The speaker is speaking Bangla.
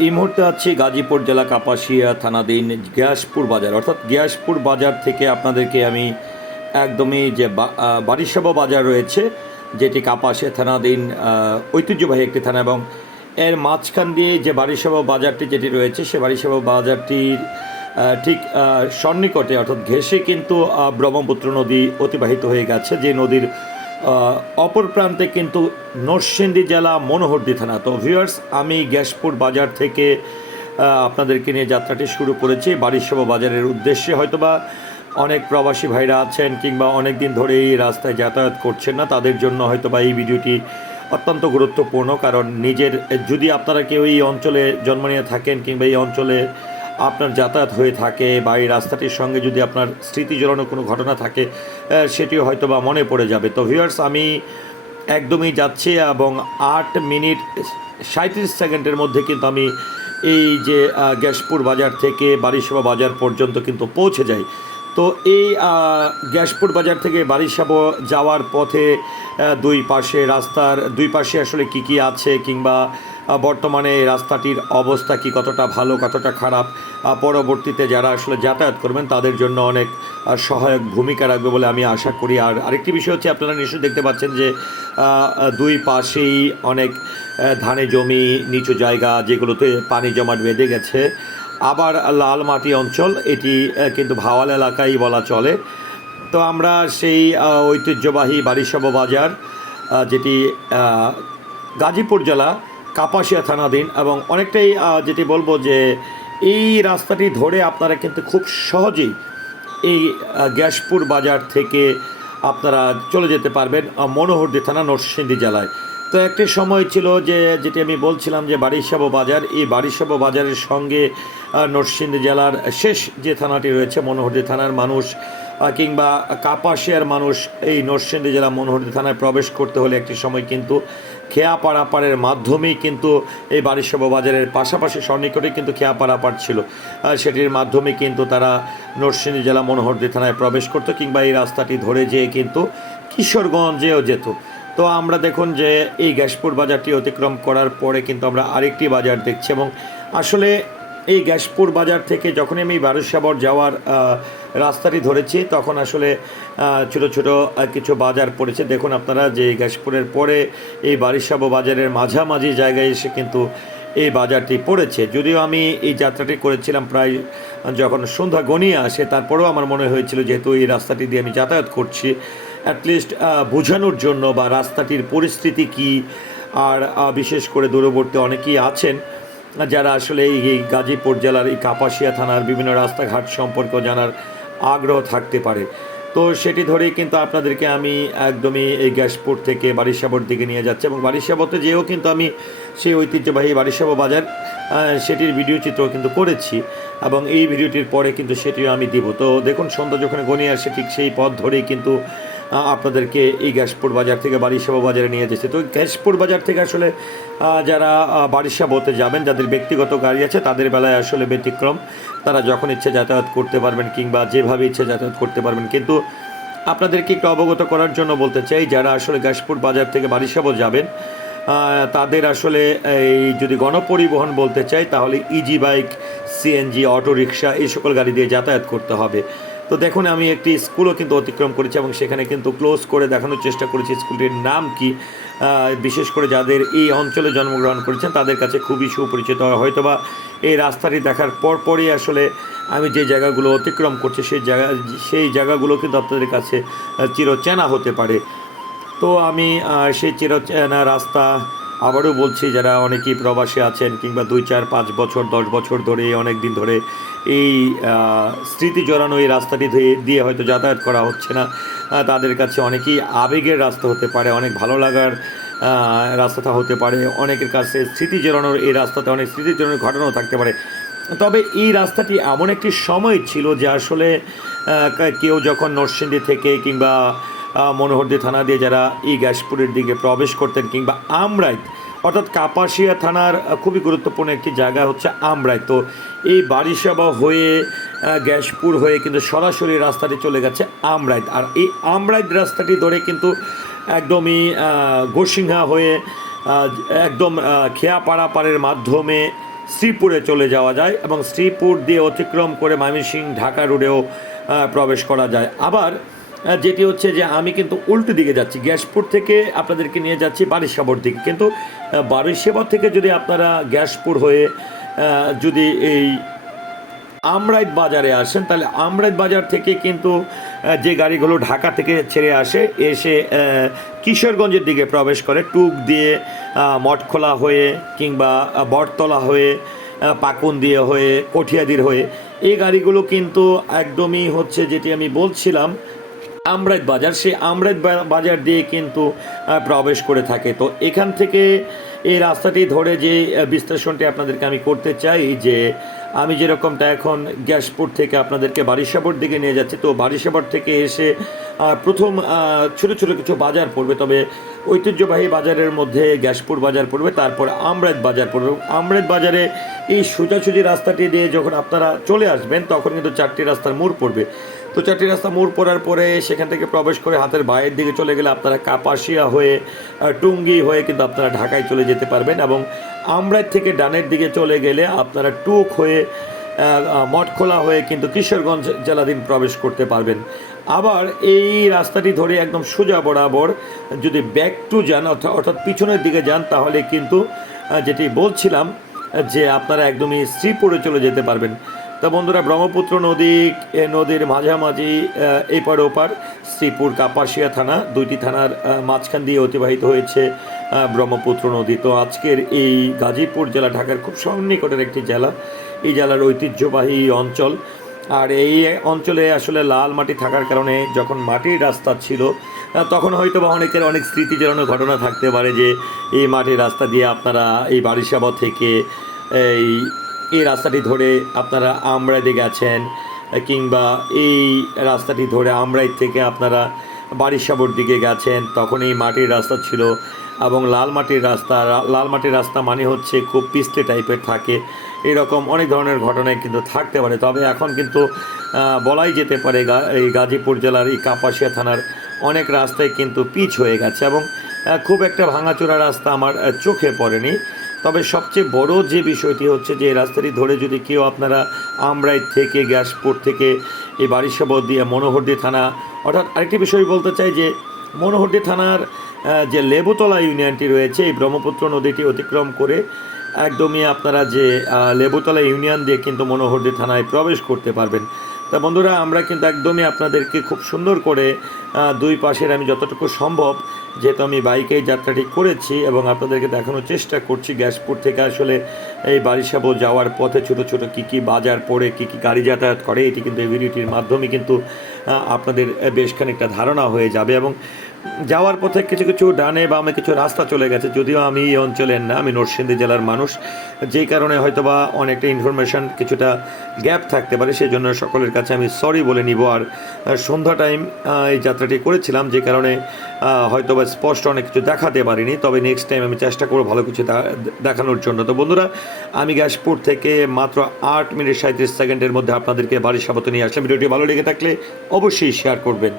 এই মুহূর্তে আছি গাজীপুর জেলা কাপাসিয়া থানাধীন গিয়াসপুর বাজার। অর্থাৎ গিয়াসপুর বাজার থেকে আপনাদেরকে আমি একদমই যে বা- আহ, বাজার রয়েছে যেটি কাপাসিয়া থানাধীন ঐতিহ্যবাহী একটি থানা এবং এর মাঝখান দিয়ে যে বারিশাবা বাজারটি যেটি রয়েছে সে বারিশাবা বাজারটির ঠিক সন্নিকটে অর্থাৎ ঘেসে কিন্তু ব্রহ্মপুত্র নদী অতিবাহিত হয়ে গেছে। যে নদীর অপর প্রান্তে কিন্তু নরসিংদী জেলা মনোহরদী থানা। তো ভিউয়ার্স আমি গ্যাসপুর বাজার থেকে আপনাদেরকে নিয়ে যাত্রাটি শুরু করেছি। বাড়িসভা বাজারের উদ্দেশ্যে হয়তোবা অনেক প্রবাসী ভাইরা আছেন কিংবা অনেক দিন ধরে এই রাস্তায় যাতায়াত করছেন না, তাদের জন্য হয়তোবা এই ভিডিওটি অত্যন্ত গুরুত্বপূর্ণ। কারণ নিজের, যদি আপনারা কেউ এই অঞ্চলে জন্ম নিয়ে থাকেন কিংবা এই অঞ্চলে আপনার যাতায়াত হয়ে থাকে বা এই রাস্তাটির সঙ্গে যদি আপনার স্মৃতি জড়ানো কোনো ঘটনা থাকে সেটিও হয়তো বা মনে পড়ে যাবে। তো ভিউয়ার্স আমি একদমই যাচ্ছি এবং আট মিনিট সাঁত্রিশ সেকেন্ডের মধ্যে কিন্তু আমি এই যে গ্যাসপুর বাজার থেকে বারিসভা বাজার পর্যন্ত কিন্তু পৌঁছে যাই। তো এই গ্যাসপুর বাজার থেকে বারিসাবো যাওয়ার পথে দুই পাশে রাস্তার, দুই পাশে আসলে কি কি আছে কিংবা বর্তমানে এই রাস্তাটির অবস্থা কি কতটা ভালো, কতটা খারাপ? পরবর্তীতে যারা আসলে যাতায়াত করবেন, তাদের জন্য অনেক সহায়ক ভূমিকা রাখবে বলে আমি আশা করি। আর আরেকটি বিষয় হচ্ছে, আপনারা নিশ্চয়ই দেখতে পাচ্ছেন যে দুই পাশেই অনেক ধানে জমি, নিচু জায়গা যেগুলোতে পানি জমাট বেঁধে গেছে। আবার লাল মাটি অঞ্চল, এটি কিন্তু ভাওয়াল এলাকাই বলা চলে। তো আমরা সেই ঐতিহ্যবাহী বারিসব বাজার যেটি গাজীপুর জেলা কাপাসিয়া থানাধীন এবং অনেকটাই যেটি বলব যে এই রাস্তাটি ধরে আপনারা কিন্তু খুব সহজেই এই গ্যাসপুর বাজার থেকে আপনারা চলে যেতে পারবেন মনোহরদি থানা নরসিংদী জেলায়। তো একটি সময় ছিল যে, যেটি আমি বলছিলাম যে বারিশাবো বাজার, এই বারিশাবো বাজারের সঙ্গে নরসিংদী জেলার শেষ যে থানাটি রয়েছে, মনোহরদি থানার মানুষ কিংবা কাপাসিয়ার মানুষ এই নরসিংদী জেলা মনোহরদী থানায় প্রবেশ করতে হলে একটি সময় কিন্তু খেয়া পাড়াপাড়ের মাধ্যমেই কিন্তু এই বারিশাবো বাজারের পাশাপাশি সন্নিকটে কিন্তু খেয়া পাড়াপাড় ছিল সেটির মাধ্যমে কিন্তু তারা নরসিংদী জেলা মনোহরদী থানায় প্রবেশ করতো কিংবা এই রাস্তাটি ধরে যেয়ে কিন্তু কিশোরগঞ্জেও যেত। তো আমরা দেখুন যে এই গ্যাসপুর বাজারটি অতিক্রম করার পরে কিন্তু আমরা আরেকটি বাজার দেখছি এবং আসলে এই গ্যাসপুর বাজার থেকে যখনই আমি বারুসাবর যাওয়ার রাস্তাটি ধরেছি, তখন আসলে ছোট ছোট কিছু বাজার পড়েছে। দেখুন আপনারা, যে গ্যাসপুরের পরে এই বারিশাবো বাজারের মাঝামাঝি জায়গায় এসে কিন্তু এই বাজারটি পড়েছে। যদিও আমি এই যাত্রাটি করেছিলাম প্রায় যখন সন্ধ্যা গনিয়ে আসে, তারপরেও আমার মনে হয়েছিল যেহেতু এই রাস্তাটি দিয়ে আমি যাতায়াত করছি অ্যাটলিস্ট বোঝানোর জন্য বা রাস্তাটির পরিস্থিতি কি, আর বিশেষ করে দূরবর্তী অনেকেই আছেন। যারা আসলে এই গাজীপুর জেলার, এই কাপাসিয়া থানার বিভিন্ন রাস্তাঘাট সম্পর্কে জানার আগ্রহ থাকতে পারে। তো সেটি ধরেই কিন্তু আপনাদেরকে আমি একদমই এই গ্যাসপুর থেকে বারিশাবর দিকে নিয়ে যাচ্ছি এবং বারিশাবতে যেও কিন্তু আমি সেই ঐতিহ্যবাহী বারিশাবো বাজার সেটির ভিডিও চিত্র কিন্তু করেছি এবং এই ভিডিওটির পরে কিন্তু সেটিও আমি দিব। তো দেখুন সন্ধ্যা যখন গনিয়ে আসে ঠিক সেই পথ ধরেই কিন্তু আপনাদেরকে এই গ্যাসপুর বাজার থেকে বারিশাবো বাজারে নিয়ে যেতে তো গ্যাসপুর বাজার থেকে আসলে যারা বারিশাবোতে যাবেন, যাদের ব্যক্তিগত গাড়ি আছে, তাদের বেলায় আসলে ব্যতিক্রম। তারা যখন ইচ্ছে যাতায়াত করতে পারবেন কিংবা যেভাবে ইচ্ছে যাতায়াত করতে পারবেন। কিন্তু আপনাদেরকে একটু অবগত করার জন্য বলতে চাই, যারা আসলে গ্যাসপুর বাজার থেকে বারিশাবো যাবেন তাদের আসলে এই যদি গণপরিবহন বলতে চাই, তাহলে ইজি বাইক সিএনজি রিক্সা এই সকল গাড়ি দিয়ে যাতায়াত করতে হবে। তো দেখুন, আমি একটি স্কুলও কিন্তু অতিক্রম করেছি এবং সেখানে কিন্তু ক্লোজ করে দেখানোর চেষ্টা করেছি স্কুলটির নাম কি। বিশেষ করে যাদের এই অঞ্চলে জন্মগ্রহণ করেছেন, তাদের কাছে খুবই সুপরিচিত। হয় হয়তোবা এই রাস্তাটি দেখার পরপরই আসলে আমি যে জায়গাগুলো অতিক্রম করছি, সেই জায়গা, সেই জায়গাগুলো কিন্তু আপনাদের কাছে চিরচেনা হতে পারে। তো আমি সেই চিরচেনা রাস্তা আবারও বলছি, যারা অনেকেই প্রবাসী আছেন কিংবা দুই, চার, পাঁচ বছর, দশ বছর ধরে, অনেক দিন ধরে এই স্মৃতি জড়ানো এই রাস্তাটি দিয়ে- হয়তো যাতায়াত করা হচ্ছে না তাদের কাছে অনেকেই আবেগের রাস্তা হতে পারে, অনেক ভালো লাগার রাস্তাটা হতে পারে, অনেকের কাছে স্মৃতি জড়ানোর এই রাস্তাতে অনেক স্মৃতি জড়ানোর ঘটনাও থাকতে পারে। তবে এই রাস্তাটি এমন একটি সময় ছিল যে আসলে কেউ যখন নরসিংদী থেকে কিংবা মনোহরদী থানা দিয়ে যারা এই গ্যাসপুরের দিকে প্রবেশ করতেন কিংবা আমরাইত অর্থাৎ কাপাসিয়া থানার খুবই গুরুত্বপূর্ণ একটি জায়গা হচ্ছে আমরাই। তো এই বারিশাবা হয়ে গ্যাসপুর হয়ে কিন্তু সরাসরি রাস্তাটি চলে গেছে আমরাইত আর এই আমরাইত রাস্তাটি ধরে কিন্তু একদমই গোসিংহা হয়ে একদম খেয়াপাড়া পাড়ের মাধ্যমে শ্রীপুরে চলে যাওয়া যায় এবং শ্রীপুর দিয়ে অতিক্রম করে ময়মনসিংহ ঢাকা রোডেও প্রবেশ করা যায়। আবার যেটি হচ্ছে যে আমি কিন্তু উল্টো দিকে যাচ্ছি। গ্যাসপুর থেকে আপনাদেরকে নিয়ে যাচ্ছি বারিশাবর দিকে। কিন্তু বারিশাবর থেকে যদি আপনারা গ্যাসপুর হয়ে যদি এই আমরাইত বাজারে আসেন, তাহলে আমরাইত বাজার থেকে কিন্তু যে গাড়িগুলো ঢাকা থেকে ছেড়ে আসে, এসে কিশোরগঞ্জের দিকে প্রবেশ করে, টুক দিয়ে মঠখোলা হয়ে কিংবা বটতলা হয়ে পাকুন দিয়ে হয়ে, কঠিয়াদির হয়ে, এই গাড়িগুলো কিন্তু একদমই হচ্ছে যেটি আমি বলছিলাম আমরাইত বাজার, সেই আমরাইত বাজার দিয়ে কিন্তু প্রবেশ করে থাকে। তো এখান থেকে এই রাস্তাটি ধরে যে বিশ্লেষণটি আপনাদেরকে আমি করতে চাই, যে আমি যেরকমটা এখন গ্যাসপুর থেকে আপনাদেরকে বারিশাবর দিকে নিয়ে যাচ্ছি, তো বারিশাবর থেকে এসে প্রথম ছোট ছোট কিছু বাজার পড়বে। তবে ঐতিহ্যবাহী বাজারের মধ্যে গ্যাসপুর বাজার পড়বে, তারপর আমরাত বাজার পড়বে। আমরাত বাজারে এই সোজাসুজি রাস্তাটি দিয়ে যখন আপনারা চলে আসবেন, তখন কিন্তু চারটি রাস্তার মোড় পড়বে। তো চারটি রাস্তা মোড় পড়ার পরে সেখান থেকে প্রবেশ করে হাতের বাইরের দিকে চলে গেলে আপনারা কাপাসিয়া হয়ে টুঙ্গি হয়ে কিন্তু আপনারা ঢাকায় চলে যেতে পারবেন এবং আমরাত থেকে ডানের দিকে চলে গেলে আপনারা টুক হয়ে মঠখোলা হয়ে কিন্তু কিশোরগঞ্জ জেলাধীন প্রবেশ করতে পারবেন। আবার এই রাস্তাটি ধরে একদম সোজা বরাবর যদি ব্যাক টু যান অর্থাৎ পিছনের দিকে যান, তাহলে কিন্তু যেটি বলছিলাম, যে আপনারা একদমই শ্রীপুরে চলে যেতে পারবেন। তা বন্ধুরা, ব্রহ্মপুত্র নদী, এ নদীর মাঝামাঝি এপার ওপার শ্রীপুর কাপাসিয়া থানা, দুইটি থানার মাঝখান দিয়ে অতিবাহিত হয়েছে ব্রহ্মপুত্র নদী। তো আজকের এই গাজীপুর জেলা ঢাকার খুব সন্নিকটের একটি জেলা। এই জেলার ঐতিহ্যবাহী অঞ্চল। আর এই অঞ্চলে আসলে লাল মাটি থাকার কারণে যখন মাটির রাস্তা ছিল তখন হয়তো বা অনেকের অনেক স্মৃতি জড়ানো ঘটনা থাকতে পারে যে, এই মাটির রাস্তা দিয়ে আপনারা এই বারিশাবা থেকে এই এই রাস্তাটি ধরে আপনারা আমরাইতে গেছেন কিংবা এই রাস্তাটি ধরে আমরাই থেকে আপনারা বারিশাবর দিকে গেছেন। তখন এই মাটির রাস্তা ছিল এবং লাল মাটির রাস্তা, লাল মাটির রাস্তা মানে হচ্ছে খুব পিস্তে টাইপের থাকে। এরকম অনেক ধরনের ঘটনায় কিন্তু থাকতে পারে। তবে এখন কিন্তু বলাই যেতে পারে এই গাজীপুর জেলার এই কাপাসিয়া থানার অনেক রাস্তায় কিন্তু পিচ হয়ে গেছে এবং খুব একটা ভাঙাচোরা রাস্তা আমার চোখে পড়েনি। তবে সবচেয়ে বড় যে বিষয়টি হচ্ছে যে রাস্তাটি ধরে যদি কেউ আপনারা আমরাই থেকে গ্যাসপুর থেকে এই বারিশাবদ দিয়ে মনোহরদি থানা, অর্থাৎ আরেকটি বিষয় বলতে চাই যে মনোহরদি থানার যে লেবুতলা ইউনিয়নটি রয়েছে, এই ব্রহ্মপুত্র নদীটি অতিক্রম করে একদমই আপনারা যে লেবুতলা ইউনিয়ন দিয়ে কিন্তু মনোহরদি থানায় প্রবেশ করতে পারবেন। তা বন্ধুরা, আমরা কিন্তু একদমই আপনাদেরকে খুব সুন্দর করে দুই পাশের আমি যতটুকু সম্ভব, যেহেতু আমি বাইকে যাত্রাটি করেছি এবং আপনাদেরকে দেখানোর চেষ্টা করছি গ্যাসপুর থেকে আসলে এই বারিশাবো যাওয়ার পথে ছোট ছোট কি কি বাজার পড়ে, কি কি গাড়ি যাতায়াত করে, এটি কিন্তু এই ভিডিওটির মাধ্যমে কিন্তু আপনাদের বেশ খানিকটা ধারণা হয়ে যাবে এবং যাওয়ার পথে কিছু কিছু ডানে বামে কিছু রাস্তা চলে গেছে, যদিও আমি এই অঞ্চলের না, আমি নরসিংদী জেলার মানুষ। যেই কারণে হয়তো বা অনেকটা ইনফরমেশন কিছুটা গ্যাপ থাকতে পারে সেই জন্য সকলের কাছে আমি সরি বলে নিব। আর সন্ধ্যা টাইম এই যাত্রাটি করেছিলাম, যে কারণে হয়তো বা স্পষ্ট অনেক কিছু দেখাতে পারিনি। তবে নেক্সট টাইম আমি চেষ্টা করব ভালো কিছু দেখানোর জন্য। তো বন্ধুরা, আমি গ্যাসপুর থেকে মাত্র আট মিনিট সাঁত্রিশ সেকেন্ডের মধ্যে আপনাদেরকে বাড়ির সাবত নিয়ে আসলাম। ভিডিওটি ভালো লেগে থাকলে অবশ্যই শেয়ার করবেন।